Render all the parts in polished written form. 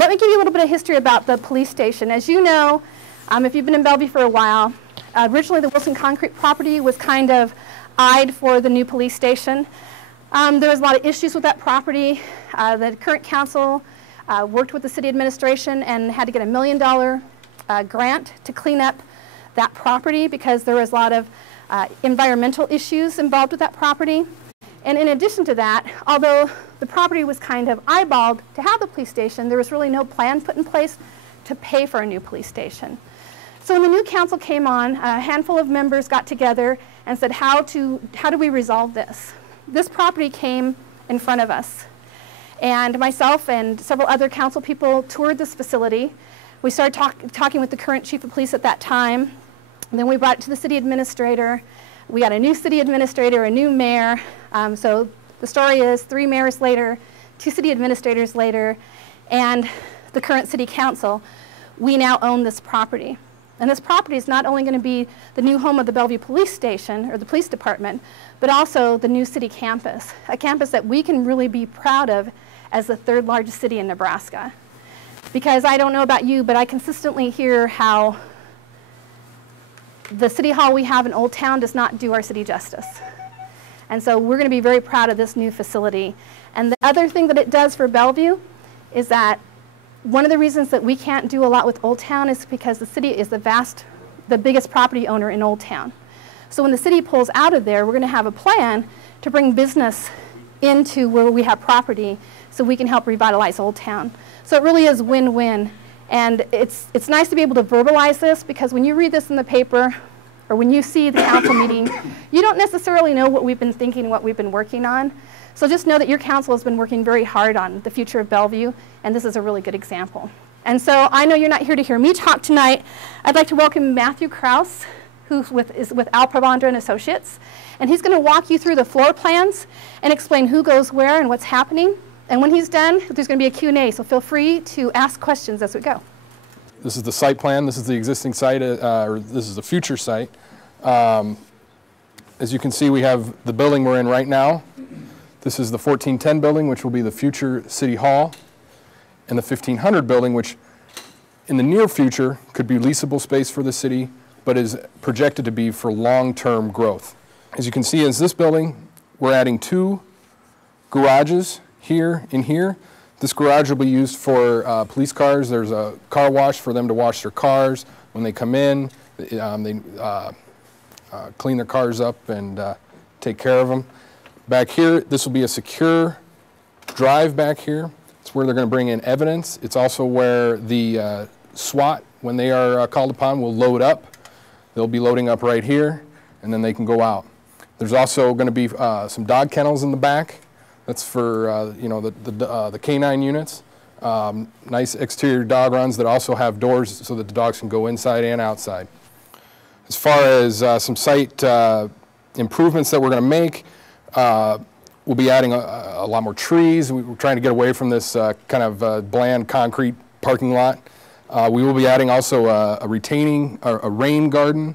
let me give you a little bit of history about the police station. As you know, if you've been in Bellevue for a while, originally the Wilson Concrete property was kind of eyed for the new police station. There was a lot of issues with that property. The current council worked with the city administration and had to get a $1 million grant to clean up that property because there was a lot of environmental issues involved with that property. And in addition to that, although the property was kind of eyeballed to have the police station, there was really no plan put in place to pay for a new police station. So when the new council came on, a handful of members got together and said, how do we resolve this? This property came in front of us. And myself and several other council people toured this facility. We started talking with the current chief of police at that time. And then we brought it to the city administrator. We got a new city administrator, a new mayor. So the story is 3 mayors later, 2 city administrators later, and the current city council, we now own this property. And this property is not only going to be the new home of the Bellevue Police Station, or the police department, but also the new city campus, a campus that we can really be proud of as the 3rd largest city in Nebraska. Because I don't know about you, but I consistently hear how the city hall we have in Old Town does not do our city justice. And so we're going to be very proud of this new facility. And the other thing that it does for Bellevue is that one of the reasons that we can't do a lot with Old Town is because the city is the biggest property owner in Old Town. So when the city pulls out of there, we're going to have a plan to bring business into where we have property so we can help revitalize Old Town. So it really is win-win. And it's nice to be able to verbalize this, because when you read this in the paper or when you see the council meeting, you don't necessarily know what we've been thinking, what we've been working on. So just know that your council has been working very hard on the future of Bellevue, and this is a really good example. And so I know you're not here to hear me talk tonight. I'd like to welcome Matthew Krause, who is with Al Pravandra and Associates, and he's going to walk you through the floor plans and explain who goes where and what's happening. And when he's done, there's going to be a Q&A, so feel free to ask questions as we go. This is the site plan. This is the existing site, or this is the future site. As you can see, we have the building we're in right now. This is the 1410 building, which will be the future City Hall, and the 1500 building, which in the near future could be leasable space for the city, but is projected to be for long-term growth. As you can see, as this building, we're adding 2 garages here and here. This garage will be used for police cars. There's a car wash for them to wash their cars. When they come in, they clean their cars up and take care of them. Back here, this will be a secure drive back here. It's where they're going to bring in evidence. It's also where the SWAT, when they are called upon, will load up. They'll be loading up right here, and then they can go out. There's also going to be some dog kennels in the back. That's for you know, the canine units. Nice exterior dog runs that also have doors so that the dogs can go inside and outside. As far as some site improvements that we're going to make, we'll be adding a lot more trees. We're trying to get away from this kind of bland concrete parking lot. We will be adding also a rain garden.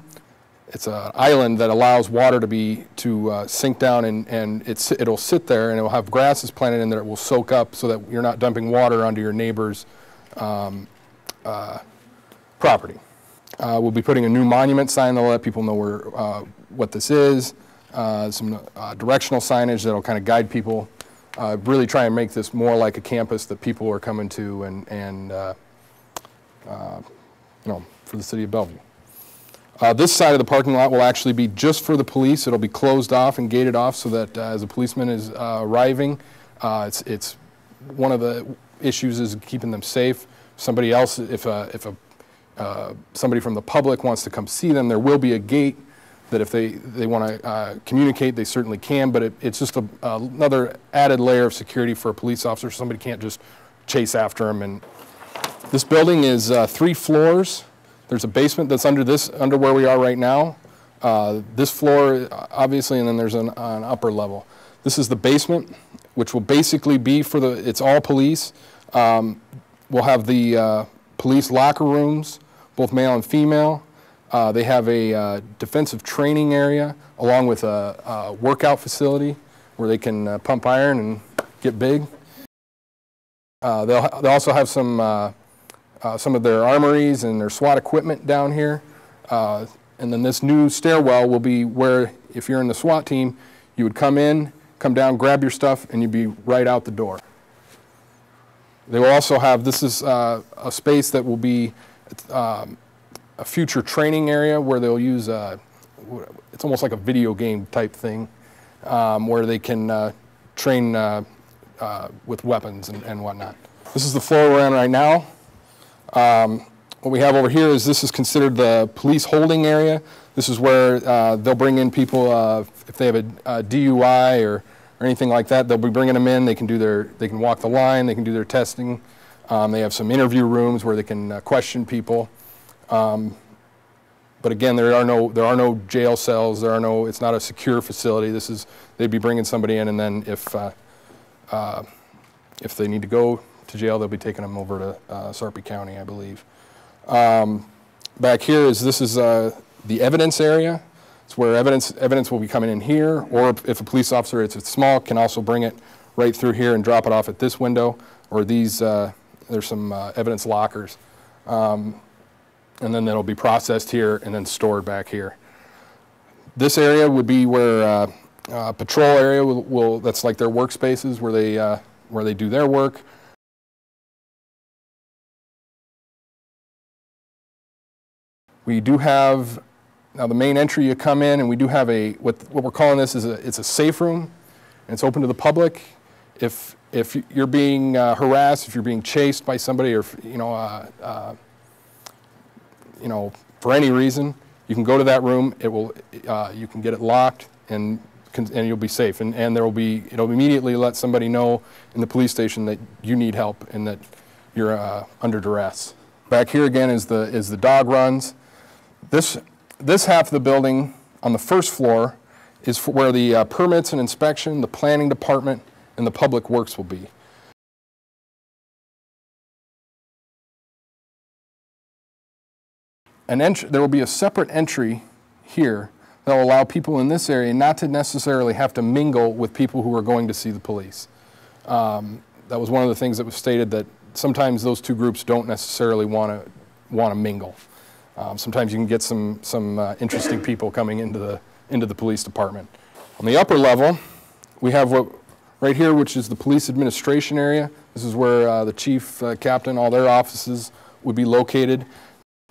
It's an island that allows water to sink down, and it'll sit there, and it'll have grasses planted in there that will soak up so that you're not dumping water onto your neighbor's property. We'll be putting a new monument sign that'll let people know what this is. Some directional signage that'll kind of guide people. Really try and make this more like a campus that people are coming to, and you know, for the city of Bellevue. This side of the parking lot will actually be just for the police. It'll be closed off and gated off so that as a policeman is arriving, it's one of the issues is keeping them safe. Somebody else, if somebody from the public wants to come see them, there will be a gate that if they want to communicate, they certainly can, but it's just another added layer of security for a police officer. Somebody can't just chase after them. And this building is 3 floors. There's a basement that's under where we are right now. This floor, obviously, and then there's an upper level. This is the basement, which will basically be it's all police. We'll have the police locker rooms, both male and female. They have a defensive training area along with a workout facility where they can pump iron and get big. They'll also have some of their armories and their SWAT equipment down here. And then this new stairwell will be where, if you're in the SWAT team, you would come in, come down, grab your stuff, and you'd be right out the door. They will also have, this is a space that will be a future training area where they'll use, it's almost like a video game type thing, where they can train with weapons and whatnot. This is the floor we're on right now. What we have over here is this is considered the police holding area. This is where they'll bring in people if they have a DUI or anything like that. They'll be bringing them in. They can walk the line. They can do their testing. They have some interview rooms where they can question people. But again, there are no jail cells. It's not a secure facility. They'd be bringing somebody in, and then if they need to go to jail, they'll be taking them over to Sarpy County, I believe. Back here this is the evidence area. It's where evidence will be coming in here, or if a police officer, it's small, can also bring it right through here and drop it off at this window, or these, there's some evidence lockers. And then it'll be processed here and then stored back here. This area would be where patrol area that's like their workspaces where they do their work. We do have, now the main entry you come in, and we do have what we're calling this it's a safe room, and it's open to the public. If you're being harassed, if you're being chased by somebody, or for any reason, you can go to that room. You can get it locked, and you'll be safe. And it'll immediately let somebody know in the police station that you need help and that you're under duress. Back here again is the dog runs. This half of the building on the first floor is where the permits and inspection, the planning department, and the public works will be. There will be a separate entry here that will allow people in this area not to necessarily have to mingle with people who are going to see the police. That was one of the things that was stated, that sometimes those two groups don't necessarily want to mingle. Sometimes you can get some interesting people coming into the police department. On the upper level, we have right here, which is the police administration area. This is where the chief, captain, all their offices would be located.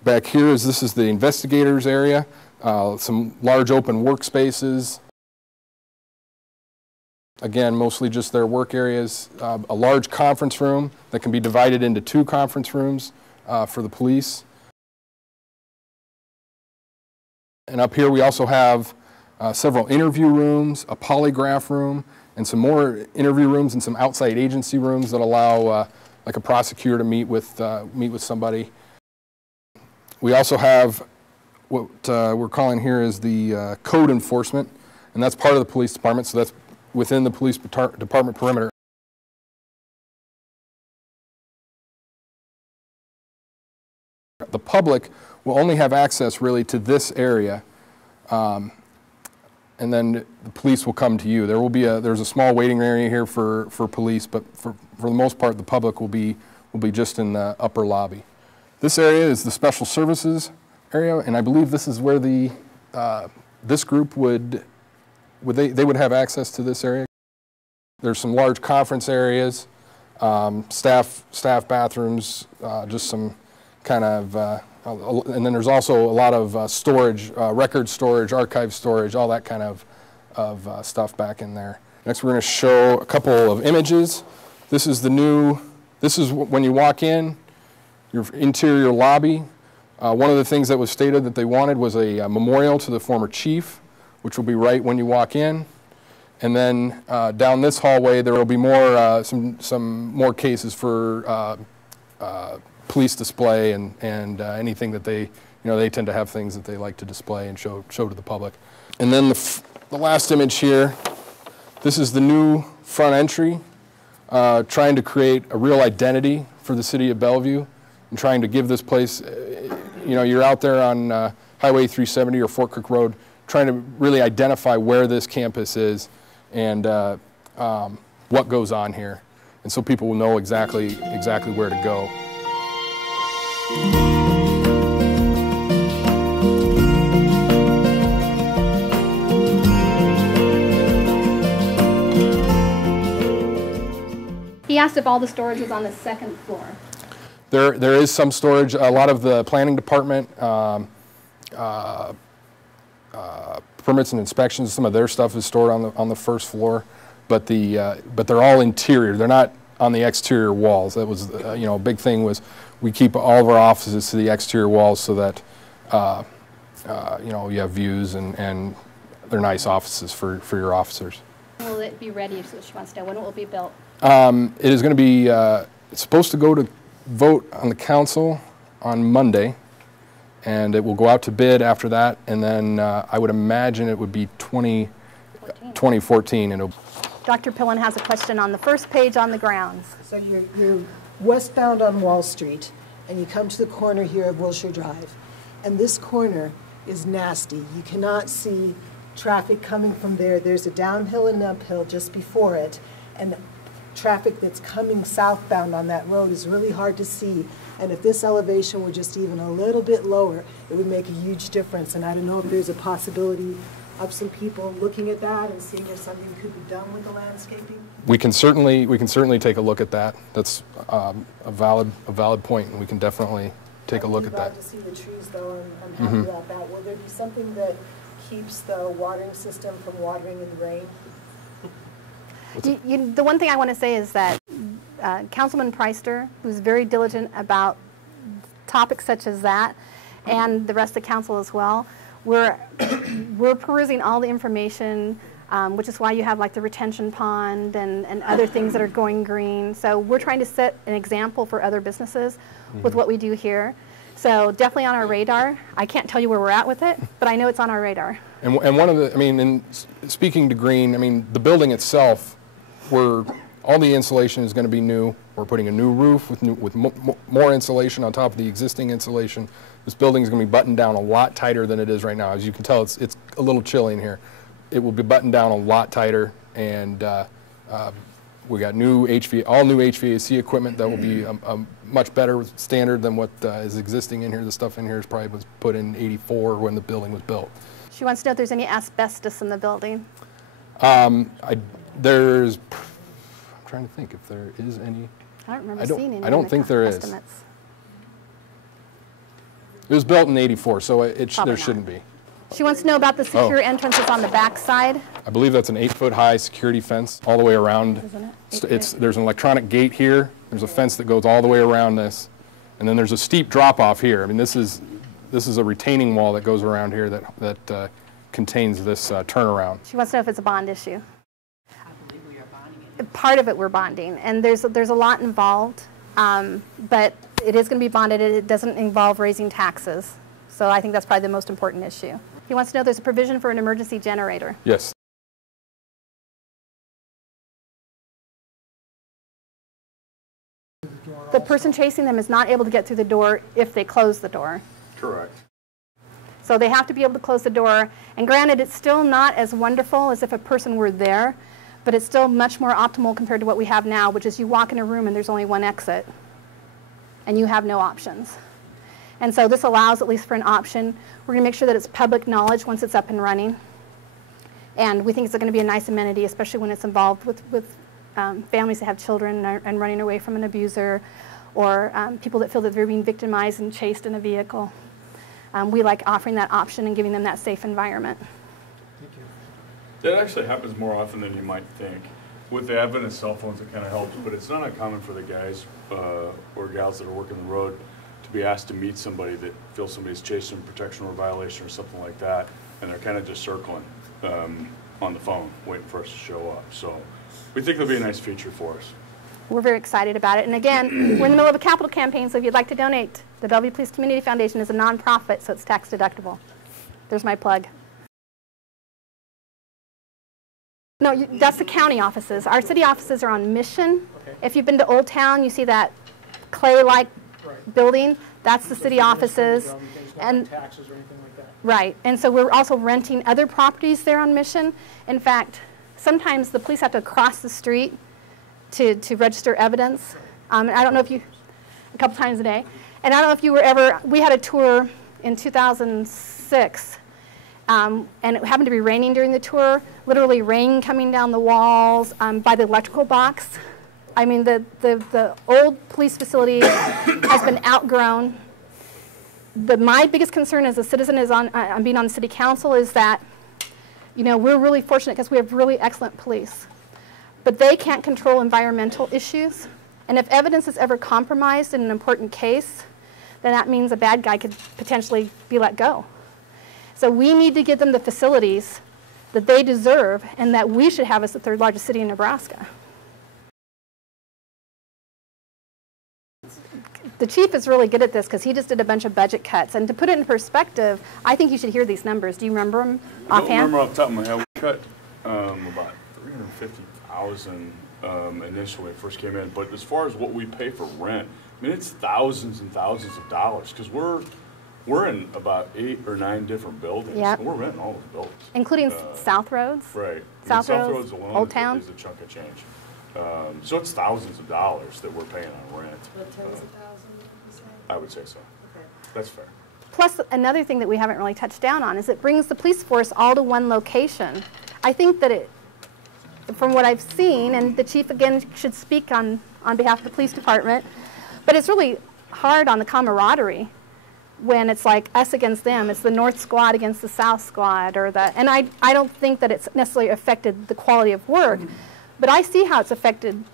Back here this is the investigators area, some large open workspaces. Again, mostly just their work areas. A large conference room that can be divided into 2 conference rooms for the police. And up here we also have several interview rooms, a polygraph room, and some more interview rooms and some outside agency rooms that allow like a prosecutor to meet with somebody. We also have what we're calling here is the code enforcement, and that's part of the police department, so that's within the police department perimeter. The public will only have access really to this area, and then the police will come to you. There's a small waiting area here for police, but for the most part, the public will be just in the upper lobby. This area is the special services area, and I believe this is where this group would have access to this area. There's some large conference areas, staff bathrooms, just some kind of, and then there's also a lot of storage, record storage, archive storage, all that kind of stuff back in there. Next, we're going to show a couple of images. This is when you walk in, your interior lobby. One of the things that was stated that they wanted was a memorial to the former chief, which will be right when you walk in. And then down this hallway, there will be more, some more cases for police display and anything that they tend to have things that they like to display and show to the public. And then the last image here, this is the new front entry, trying to create a real identity for the city of Bellevue and trying to give this place, you're out there on Highway 370 or Fort Cook Road, trying to really identify where this campus is and what goes on here. and so people will know exactly where to go. He asked if all the storage was on the second floor. There is some storage. A lot of the planning department permits and inspections, some of their stuff is stored on the first floor, but they're all interior. They're not on the exterior walls. That was a big thing was we keep all of our offices to the exterior walls so that you have views and they're nice offices for your officers. When will it be ready? So she wants to know when it will be built. It is going to be. It's supposed to go to vote on the council on Monday, and it will go out to bid after that, and then I would imagine it would be 2014. And Dr. Pillen has a question on the first page on the grounds. So you're westbound on Wall Street, and you come to the corner here of Wilshire Drive, and this corner is nasty. You cannot see traffic coming from there. There's a downhill and uphill just before it, and traffic that's coming southbound on that road is really hard to see. And if this elevation were just even a little bit lower, it would make a huge difference. And I don't know if there's a possibility of some people looking at that and seeing if something could be done with the landscaping. we can certainly take a look at that. That's a valid point, and we can definitely take a look at that. I'm glad to see the trees, though. I'm happy about that. Will there be something that keeps the watering system from watering in the rain? The one thing I want to say is that Councilman Preister, who's very diligent about topics such as that, and the rest of the council as well, we're perusing all the information, which is why you have like the retention pond and other things that are going green. So we're trying to set an example for other businesses with what we do here. So definitely on our radar. I can't tell you where we're at with it, but I know it's on our radar. And one of the, I mean, in speaking to green, I mean, the building itself, all the insulation is going to be new. We're putting a new roof with more insulation on top of the existing insulation. This building is going to be buttoned down a lot tighter than it is right now. As you can tell, it's a little chilly in here. It will be buttoned down a lot tighter, and we got all new HVAC equipment that will be a much better standard than what is existing in here. The stuff in here is probably was put in '84 when the building was built. She wants to know if there's any asbestos in the building. I'm trying to think if there is any. I don't remember seeing any. I don't think there is. It was built in '84, so there shouldn't be. She wants to know about the secure entrances on the back side. I believe that's an 8-foot-high security fence all the way around. Isn't it? There's an electronic gate here. There's a fence that goes all the way around this, and then there's a steep drop-off here. I mean, this is a retaining wall that goes around here that contains this turnaround. She wants to know if it's a bond issue. I believe we are bonding it. Part of it we're bonding, and there's a lot involved, but it is going to be bonded. It doesn't involve raising taxes, so I think that's probably the most important issue. He wants to know there's a provision for an emergency generator. Yes. The person chasing them is not able to get through the door if they close the door. Correct. So they have to be able to close the door, and granted, it's still not as wonderful as if a person were there, but it's still much more optimal compared to what we have now, which is you walk in a room and there's only one exit, and you have no options. And so this allows, at least for an option, we're going to make sure that it's public knowledge once it's up and running. And we think it's going to be a nice amenity, especially when it's involved with families that have children and running away from an abuser, or people that feel that they're being victimized and chased in a vehicle. We like offering that option and giving them that safe environment. Thank you. That actually happens more often than you might think. With the advent of cell phones, it kind of helps, but it's not uncommon for the guys or gals that are working the road to be asked to meet somebody that feels somebody's chasing protection or violation or something like that, and they're kind of just circling on the phone, waiting for us to show up. So we think it'll be a nice feature for us. We're very excited about it. And again, we're in the middle of a capital campaign, so if you'd like to donate, the Bellevue Police Community Foundation is a nonprofit, so it's tax deductible. There's my plug. No, that's the county offices. Our city offices are on Mission. Okay. If you've been to Old Town, you see that clay-like building. That's the city offices. And taxes or anything like that. Right. And so we're also renting other properties there on Mission. In fact, sometimes the police have to cross the street to register evidence. And I don't know if you, a couple times a day. And I don't know if you were ever, we had a tour in 2006, and it happened to be raining during the tour, literally rain coming down the walls by the electrical box. I mean, the old police facility has been outgrown. My biggest concern as a citizen is on being on the city council is that, you know, we're really fortunate because we have really excellent police. But they can't control environmental issues. And if evidence is ever compromised in an important case, then that means a bad guy could potentially be let go. So we need to give them the facilities that they deserve and that we should have as the third largest city in Nebraska. The chief is really good at this because he just did a bunch of budget cuts. And to put it in perspective, I think you should hear these numbers. Do you remember them offhand? I don't remember off the top of my head. We cut about $350,000 initially when it first came in. But as far as what we pay for rent, I mean, it's thousands and thousands of dollars because we're in about 8 or 9 different buildings. Yep. And we're renting all those buildings. Including South Roads? Right. South Roads Roads, alone Old Town? is a chunk of change. So it's thousands of dollars that we're paying on rent. About tens of thousands, you say? I would say so. Okay. That's fair. Plus, another thing that we haven't really touched down on is it brings the police force all to one location. I think that it, from what I've seen, and the chief again should speak on behalf of the police department, but it's really hard on the camaraderie when it's like us against them. It's the North Squad against the South Squad, or the, and I don't think that it's necessarily affected the quality of work, but I see how it's affected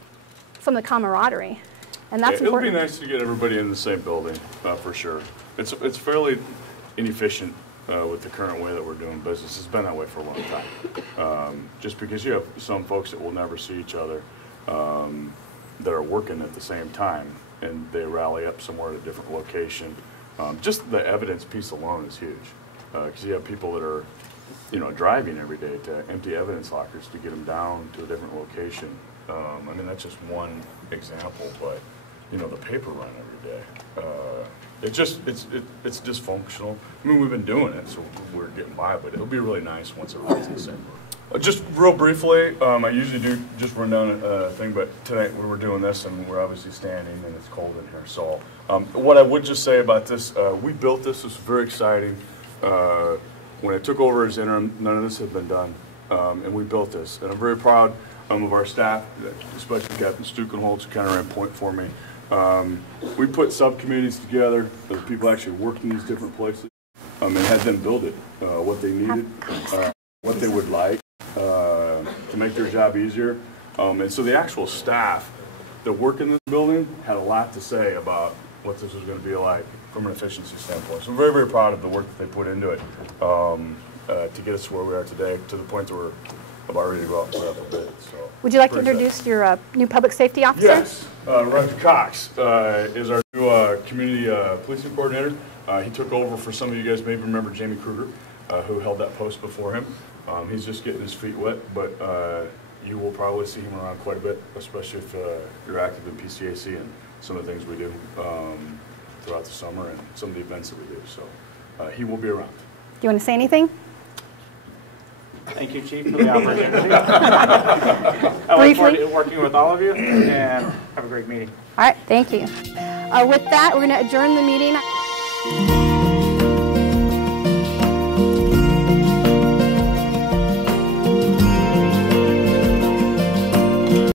some of the camaraderie, and that's important. It would be nice to get everybody in the same building, for sure. It's fairly inefficient with the current way that we're doing business. It's been that way for a long time. Just because you have some folks that will never see each other that are working at the same time, and they rally up somewhere at a different location. Just the evidence piece alone is huge, because you have people that are, you know, driving every day to empty evidence lockers to get them down to a different location. I mean, that's just one example, but you know, the paper run every day. It's dysfunctional. I mean, we've been doing it, so we're getting by, but it'll be really nice once everybody's in the same room. Just real briefly, I usually do just run down a thing, but tonight we were doing this, and we're obviously standing, and it's cold in here. So, what I would just say about this, we built this. This was very exciting. When I took over as interim, none of this had been done, and we built this. And I'm very proud of our staff, especially Captain Stukenholz, who kind of ran point for me. We put subcommittees together of the people actually working these different places, and had them build it, what they needed, what they would like to make their job easier. And so the actual staff that work in this building had a lot to say about what this was going to be like from an efficiency standpoint. So I'm very, very proud of the work that they put into it to get us to where we are today, to the point that we're about ready to go out and put out the bid. So, would you like to introduce your new public safety officer? Yes, Roger Cox is our new community policing coordinator. He took over for some of you guys maybe remember Jamie Kruger, who held that post before him. He's just getting his feet wet, but you will probably see him around quite a bit, especially if you're active in PCAC and some of the things we do throughout the summer and some of the events that we do. So he will be around. Do you want to say anything? Thank you, Chief, for the opportunity. I look forward to working with all of you, and have a great meeting. All right, thank you. With that, we're going to adjourn the meeting.